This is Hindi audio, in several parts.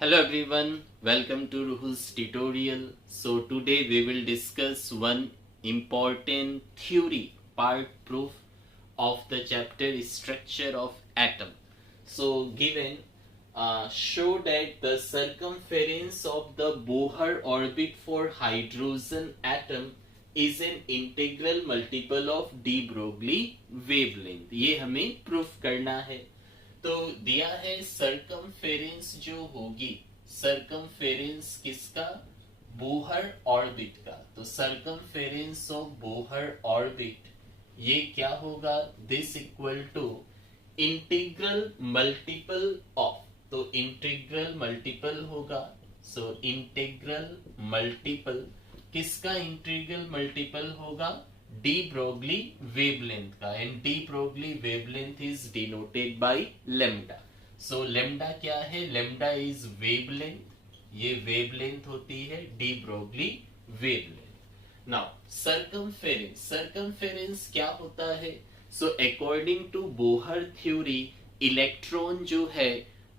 Hello everyone, welcome to Ruhul's tutorial. So today we will discuss one important theory part proof of the chapter structure of atom. So given show that the circumference of the Bohr orbit for hydrogen atom is an integral multiple of de Broglie wavelength. ये हमें प्रूफ करना है. तो दिया है सरकमफेरेंस जो होगी, सरकमफेरेंस किसका? बोहर ऑर्बिट का. तो सरकमफेरेंस ऑफ बोहर ऑर्बिट ये क्या होगा? This equal to integral multiple of. तो इंटीग्रल मल्टीपल होगा. सो इंटीग्रल मल्टीपल किसका? इंटीग्रल मल्टीपल होगा de Broglie wavelength का. And de Broglie wavelength is denoted by lambda. So lambda क्या है? Lambda is wavelength. ये wavelength होती है de Broglie wavelength. Now circumference. Circumference क्या होता है? So according to Bohr theory, electron जो है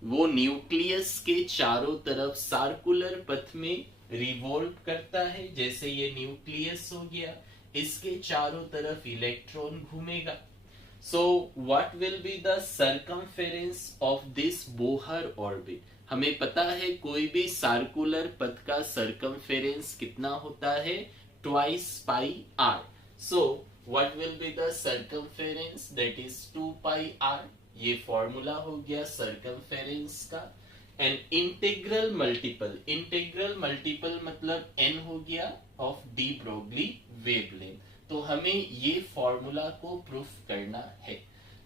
वो न्यूक्लियस के चारों तरफ सर्कुलर पथ में रिवॉल्व करता है. जैसे ये न्यूक्लियस हो गया, इसके चारों तरफ इलेक्ट्रॉन घूमेगा. सो what will be the circumference of this Bohr orbit? हमें पता है कोई भी सर्कुलर पथ का सर्कमफेरेंस कितना होता है? Twice pi r. So what will be the circumference? That is 2 pi r. ये फॉर्मूला हो गया सर्कमफेरेंस का. एंड इंटीग्रल मल्टीपल मतलब n हो गया ऑफ डी ब्रोगली वेवलेंथ. तो हमें ये फॉर्मूला को प्रूफ करना है.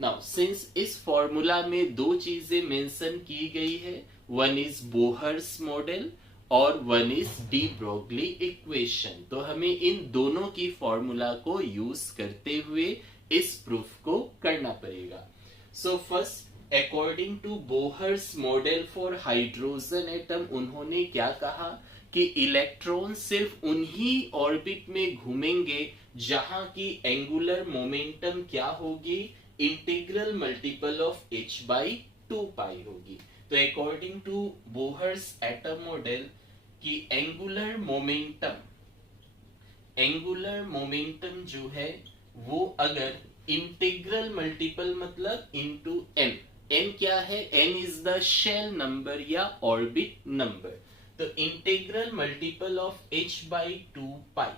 नाउ सिंस इस फॉर्मूला में दो चीजें मेंशन की गई है, वन इज बोहर्स मॉडल और one is de Broglie equation. तो हमें इन दोनों की फॉर्मूला को यूज करते हुए इस प्रूफ को करना पड़ेगा. So first, according to Bohr's model for hydrogen atom, उन्होंने क्या कहा कि इलेक्ट्रॉन सिर्फ उन्हीं ऑर्बिट में घूमेंगे जहां की एंगुलर मोमेंटम क्या होगी? Integral multiple of h by 2 pi होगी. तो according to Bohr's atom model की एंगुलर मोमेंटम जो है वो अगर इंटीग्रल मल्टीपल मतलब इंटू n. n क्या है? n is the shell number या ऑर्बिट नंबर. तो integral multiple of h by 2 pi.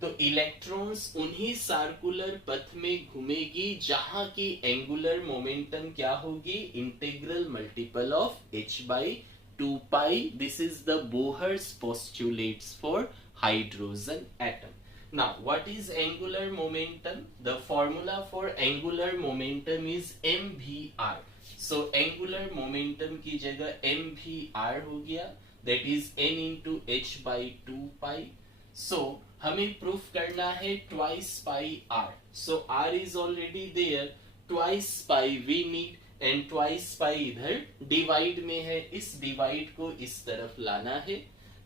तो इलेक्ट्रॉन्स उन्हीं सर्कुलर पथ में घूमेगी जहां की एंगुलर मोमेंटम क्या होगी? Integral multiple of h by 2 pi. This is the Bohr's postulates for hydrogen atom. Now, what is angular momentum? The formula for angular momentum is mvr. So, angular momentum की जगह mvr हो गया. That is n into h by 2 pi. So, हमें प्रूफ करना है twice pi r. So, r is already there. Twice pi we need. And twice pi इधर डिवाइड में है. इस डिवाइड को इस तरफ लाना है.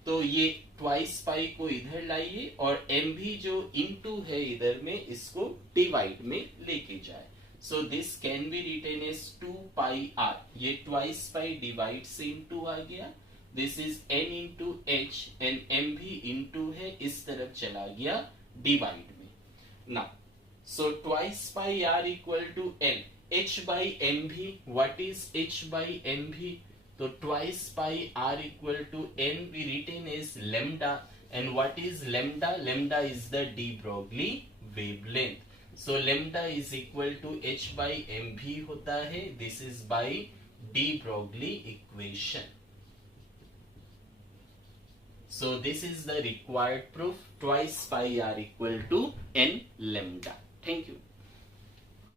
तो ये ट्वाइस पाई को इधर लाइए और m भी जो इनटू है इधर में, इसको डिवाइड में लेके जाए. So this can be written as 2 pi r. ये ट्वाइस पाई डिवाइड से इनटू आ गया. This is n into h and m v into है, इस तरफ चला गया डिवाइड में. Now so twice pi r equal to n. h by m v. What is h by m v? तो twice pi r equal to n we written as lambda. And what is lambda? Lambda is the de Broglie wavelength. So lambda is equal to h by mv होता है. This is by de Broglie equation. So this is the required proof. Twice pi r equal to n lambda. Thank you.